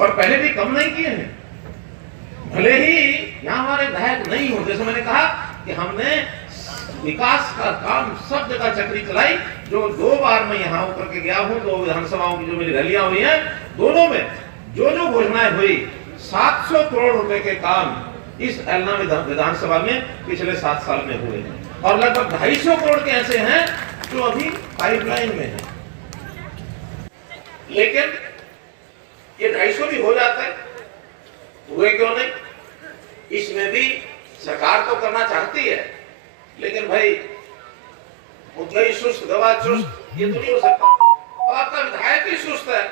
और पहले भी कम नहीं किए हैं। भले ही यहाँ हमारे विधायक नहीं हो, जैसे मैंने कहा कि हमने विकास का काम सब जगह चक्री चलाई। जो 2 बार मैं यहाँ होकर के गया हूँ, 2 विधानसभाओं की जो मेरी रैलियां हुई हैं, दोनों में जो जो घोषणाएं हुई, 700 करोड़ रुपए के काम इस एलना विधानसभा में पिछले 7 साल में हुए हैं और लगभग 250 करोड़ के ऐसे हैं जो अभी पाइपलाइन में हैं। लेकिन ये 250 भी हो जाता है, हुए क्यों नहीं? इसमें भी सरकार तो करना चाहती है, लेकिन भाई मुद्दई सुस्त गवा चुस्त ये तो नहीं हो सकता। और आपका विधायक ही सुस्त है।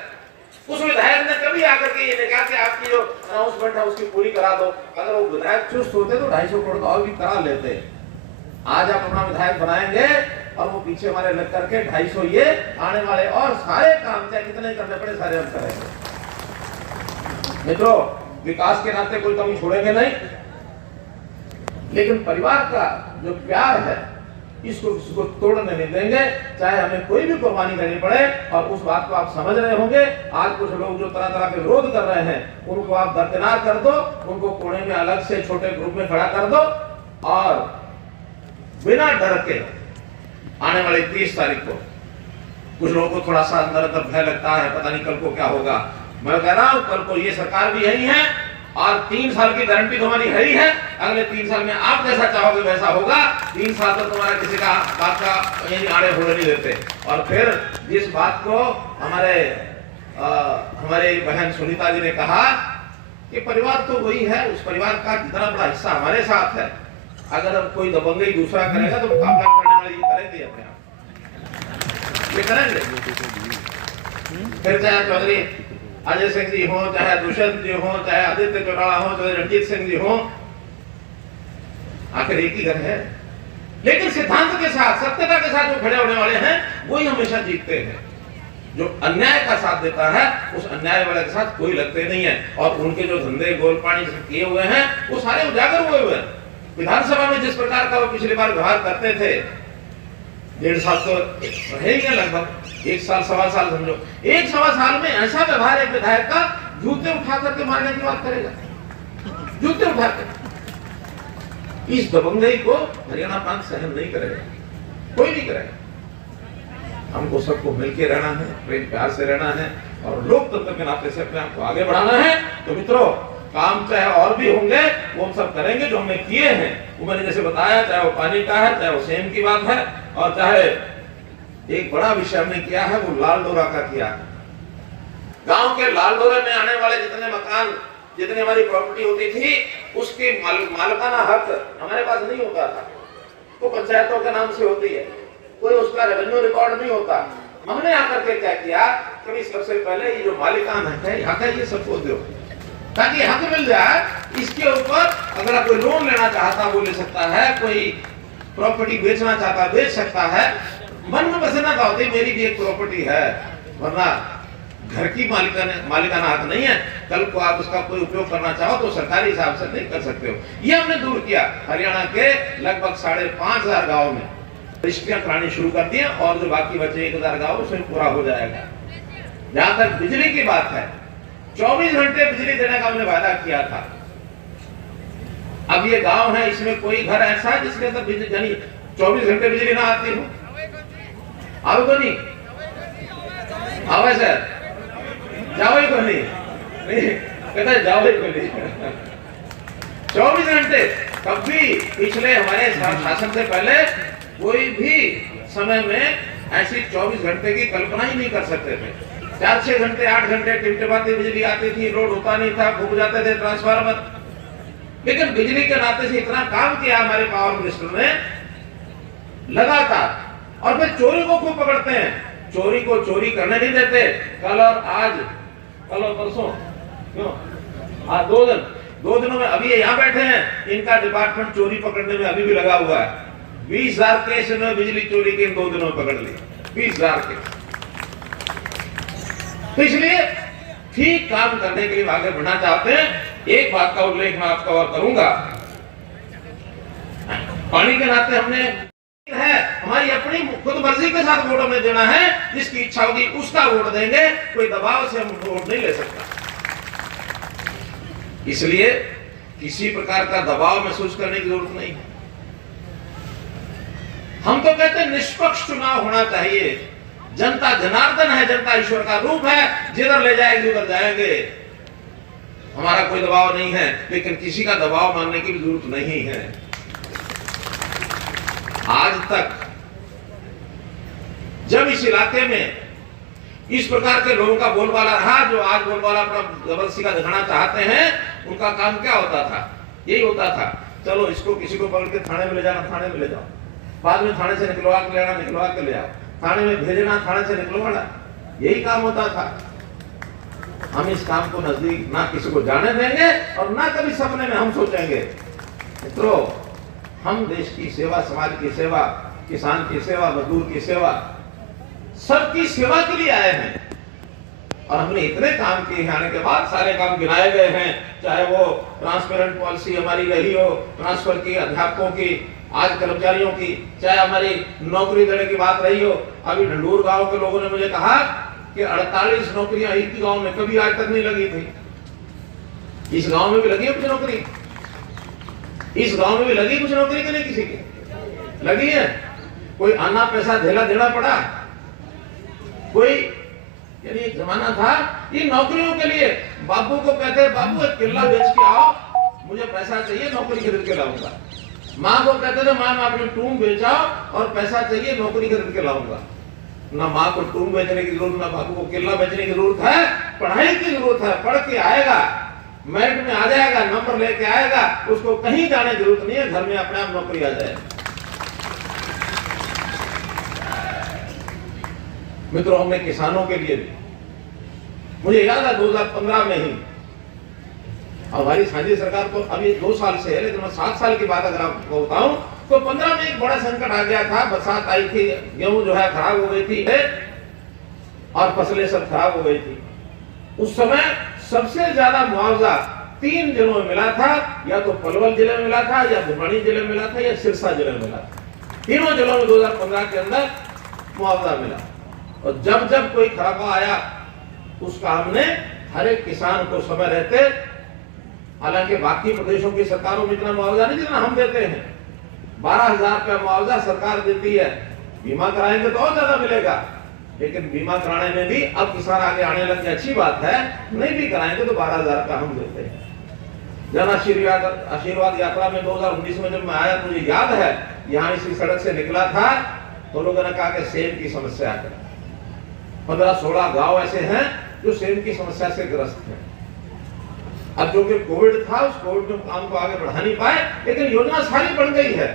उस विधायक ने कभी आकर के ये नहीं कहा कि आपकी जो अनाउंसमेंट है उसकी पूरी करा दो। अगर वो विधायक चुस्त होते तो 250 करोड़ का और भी करा लेते। आज आप अपना विधायक बनाएंगे और वो पीछे हमारे लग करके 250 ये आने वाले और सारे काम चाहे कितने करने पड़े सारे हम करेंगे। मित्रों, विकास के नाते कोई कमी छोड़ेंगे नहीं, लेकिन परिवार का जो प्यार है इसको किसी को तोड़ने नहीं देंगे, चाहे हमें कोई भी कुर्बानी करनी पड़े। और उस बात को आप समझ रहे होंगे। आज कुछ लोग जो तरह तरह के विरोध कर रहे हैं उनको आप दरकिनार कर दो, उनको कोने में अलग से छोटे ग्रुप में खड़ा कर दो और बिना डर के आने वाली 30 तारीख को कुछ लोगों को थोड़ा सा अंदर अंदर भय लगता है, पता नहीं कल को क्या होगा। मैं कह रहा हूं कल को ये सरकार भी यही है और 3 साल की गारंटी तो हमारी है ही है। अगले 3 साल में आप जैसा चाहोगे वैसा होगा। 3 साल तक तुम्हारा किसी का बात का यही आड़े होने नहीं देते। और फिर जिस बात को हमारे बहन सुनीता जी ने कहा कि परिवार तो वही है, उस परिवार का जितना बड़ा हिस्सा हमारे साथ है। अगर अब कोई दबंगई दूसरा करेगा तो मुकाबला करने वाले ये करेंगे अपने आप, ये करेंगे। फिर चाहे चौधरी अजय सिंह जी हो, चाहे दुष्यंत जी हो, चाहे आदित्य चौटाला हो, चाहे रणजीत सिंह जी हो, आखिर एक ही घर है। लेकिन सिद्धांत के साथ, सत्यता के साथ जो खड़े होने वाले हैं वही हमेशा जीतते हैं। जो अन्याय का साथ देता है उस अन्याय वाले के साथ कोई लगते नहीं है। और उनके जो धंधे गोलपानी किए हुए हैं वो सारे उजागर हुए हुए हैं। विधानसभा में जिस प्रकार का वो पिछली बार व्यवहार करते थे, 1.5 साल तो रहे ही लगभग 1 साल 1.25 साल समझो, 1-1.25 साल में ऐसा व्यवहार एक विधायक का, जूते उठा करके मारने की बात करेगा, जूते उठा कर। इस दबंगई को हरियाणा प्रांत सहन नहीं करेगा, कोई नहीं करेगा। हमको सबको मिलकर रहना है, प्रेम प्यार से रहना है और लोकतंत्र के नाते से अपने आप को आगे बढ़ाना है। तो मित्रों, काम चाहे और भी होंगे वो हम सब करेंगे जो हमने किए हैं। वो मैंने जैसे बताया, चाहे वो पानी का है, चाहे वो सेम की बात है, और चाहे एक बड़ा विषय हमने किया है वो लाल डोरा का किया। गांव के लाल डोरे में आने वाले जितने मकान, जितनी हमारी प्रॉपर्टी होती थी, उसकी मालिकाना हक हमारे पास नहीं होता था। वो पंचायतों के नाम से होती है, कोई उसका रेवेन्यू रिकॉर्ड नहीं होता। हमने आकर के क्या किया, कभी सबसे पहले ये जो मालिकान है हक है, ये सबको दो, ताकि हक मिल जाए। इसके ऊपर अगर कोई लोन लेना चाहता वो ले सकता है, कोई प्रॉपर्टी बेचना चाहता बेच सकता है। मन में बसना था होती मेरी भी एक प्रॉपर्टी है, वरना घर की मालिकाना हक नहीं है। कल को आप उसका कोई उपयोग करना चाहो तो सरकारी हिसाब से नहीं कर सकते हो। ये हमने दूर किया। हरियाणा के लगभग 5,500 गाँव में रजिस्ट्रियां करानी शुरू कर दी और जो बाकी बचे 1,000 गाँव उसमें पूरा हो जाएगा। जहां तक बिजली की बात है, 24 घंटे बिजली देने का हमने वादा किया था। अब ये गांव है, इसमें कोई घर ऐसा है जिसके अंदर बिजली यानी 24 घंटे बिजली ना आती हो? आओ तो नहीं आवे सर, जाओ ही को नहीं, कहता है जाओ ही को नहीं। 24 घंटे कभी पिछले हमारे शासन से पहले कोई भी समय में ऐसी 24 घंटे की कल्पना ही नहीं कर सकते थे। 4-6 घंटे 8 घंटे टिमटिमाती बिजली आती थी, रोड होता नहीं था, फूक जाते थे ट्रांसफार्मर। लेकिन बिजली के नाते से इतना काम किया हमारे पावर मिनिस्टर ने लगातार। और फिर चोरी को खूब पकड़ते हैं, चोरी को चोरी करने नहीं देते। कल और परसों क्यों, आज 2 दिनों में अभी यहाँ बैठे हैं, इनका डिपार्टमेंट चोरी पकड़ने में अभी भी लगा हुआ है। 20,000 केस में बिजली चोरी के 2 दिनों में पकड़ लिए, 20,000 केस। तो इसलिए ठीक काम करने के लिए आगे बढ़ना चाहते हैं। एक बात का उल्लेख मैं आपका और करूंगा, पानी के नाते हमने है, हमारी अपनी खुद मर्जी के साथ वोट हमें देना है। जिसकी इच्छा होगी उसका वोट देंगे, कोई दबाव से हम वोट नहीं ले सकता। इसलिए किसी प्रकार का दबाव महसूस करने की जरूरत नहीं है। हम तो कहते हैं निष्पक्ष चुनाव होना चाहिए। जनता जनार्दन है, जनता ईश्वर का रूप है, जिधर ले जाएंगे उधर जाएंगे। हमारा कोई दबाव नहीं है, लेकिन किसी का दबाव मानने की भी जरूरत नहीं है। आज तक जब इस इलाके में इस प्रकार के लोगों का बोलबाला रहा, जो आज बोलबाला अपना जबरदस्ती का दिखाना चाहते हैं, उनका काम क्या होता था? यही होता था, चलो इसको किसी को पकड़ के थाने में ले जाना, थाने में ले जाओ, बाद में थाने से निकलवा के ले आना, निकलवा के ले आओ, थाने में भेजना, थाने से निकलवाना, यही काम होता था। हम इस काम को नजदीक ना किसी को जाने देंगे और ना कभी सपने में हम सोचेंगे। मित्रों, हम देश की सेवा, समाज की सेवा, किसान की सेवा, मजदूर की सेवा, सबकी सेवा के लिए आए हैं। और हमने इतने काम किए हैं, आने के बाद सारे काम गिनाए गए हैं, चाहे वो ट्रांसपेरेंट पॉलिसी हमारी रही हो, ट्रांसफर की, अध्यापकों की, आज कर्मचारियों की, चाहे हमारी नौकरी देने की बात रही हो। अभी ढंडूर गांव के लोगों ने मुझे कहा कि 48 नौकरियां एक ही गांव में कभी आज तक नहीं लगी थी। इस गांव में भी लगी है कुछ नौकरी? इस गांव में भी लगी कुछ नौकरी के लिए? किसी की लगी है? कोई आना पैसा धेला देना पड़ा? कोई, यानी एक जमाना था ये नौकरियों के लिए। बाबू को कहते, बाबू एक किला बेच के आओ, मुझे पैसा चाहिए, नौकरी खरीद के लाऊंगा। माँ को कहते थे, माँ अपनी टूम बेचाओ और पैसा चाहिए, नौकरी खरीद के लाऊंगा। ना माँ को टूम बेचने की जरूरत, ना बाबू को किला बेचने की जरूरत है, पढ़ाई की जरूरत है। पढ़ के आएगा, मेरिट में आ जाएगा, नंबर लेके आएगा, उसको कहीं जाने की जरूरत नहीं है, घर में अपने आप नौकरी आ जाए। मित्रों, हमने किसानों के लिए भी, मुझे याद है 2015 में ही, हमारी साझी सरकार तो अभी 2 साल से है, लेकिन मैं 7 साल की बात अगर आपको बताऊं तो 15 में एक बड़ा संकट आ गया था। बरसात आई थी, गेहूं जो है खराब हो गई थी और फसलें सब खराब हो गई थी। उस समय सबसे ज्यादा मुआवजा 3 जिलों में मिला था, या तो पलवल जिले में मिला था, या भिवानी जिले में मिला था, या सिरसा जिले में मिला था। तीनों जिलों में 2015 के अंदर मुआवजा मिला। और जब जब कोई खराबा आया, उसका हमने हर एक किसान को समय रहते, हालांकि बाकी प्रदेशों की सरकारों में इतना मुआवजा नहीं जितना हम देते हैं। 12,000 रुपया मुआवजा सरकार देती है, बीमा कराएंगे तो और ज्यादा मिलेगा, लेकिन बीमा कराने में भी अब किसान आगे आने लग गए, अच्छी बात है। नहीं भी कराएंगे तो 12,000 का हम देते हैं। जन आशीर्वाद यात्रा में 2019 में जब मैं आया, मुझे याद है यहाँ इसी सड़क से निकला था तो लोगों ने कहा कि सेब की समस्या है। 15-16 गांव ऐसे हैं जो सेब की समस्या से ग्रस्त हैं। अब जो कि कोविड था, उस कोविड में काम को आगे बढ़ा नहीं पाए, लेकिन योजना सारी बन गई है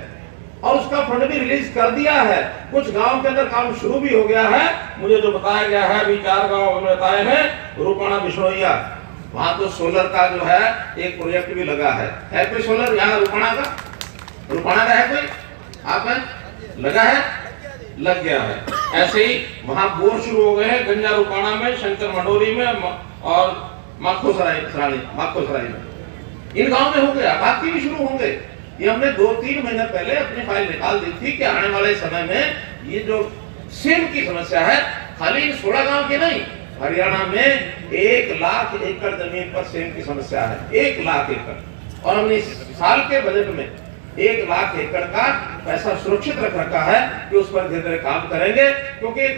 और उसका फंड भी रिलीज कर दिया है। कुछ गांव के अंदर काम शुरू भी हो गया है। मुझे जो बताया गया है, अभी 4 गांव में बताए हैं, रूपाणा, बिश्नोइया, वहां तो सोलर का जो है एक प्रोजेक्ट भी लगा है कोई सोलर यहाँ रूपाणा का? रूपाणा का है कोई? आप है? लगा है? लग गया है। ऐसे ही वहां बोर शुरू हो गए हैं, गंजा रूपाणा में, शंकर मंडोरी में और माखोसराय में। इन गांव में हो गया, बाकी भी शुरू होंगे। ये हमने 2-3 महीने पहले अपनी फाइल निकाल दी थी कि आने वाले समय में ये जो सेब की समस्या है, खाली 16 गांव की नहीं, हरियाणा में 1 लाख एकड़ जमीन पर सेब की समस्या है। 1 लाख एकड़। और हमने इस साल के बजट में 1 लाख एकड़ का पैसा सुरक्षित रख रखा है कि उस पर धीरे धीरे काम करेंगे, क्योंकि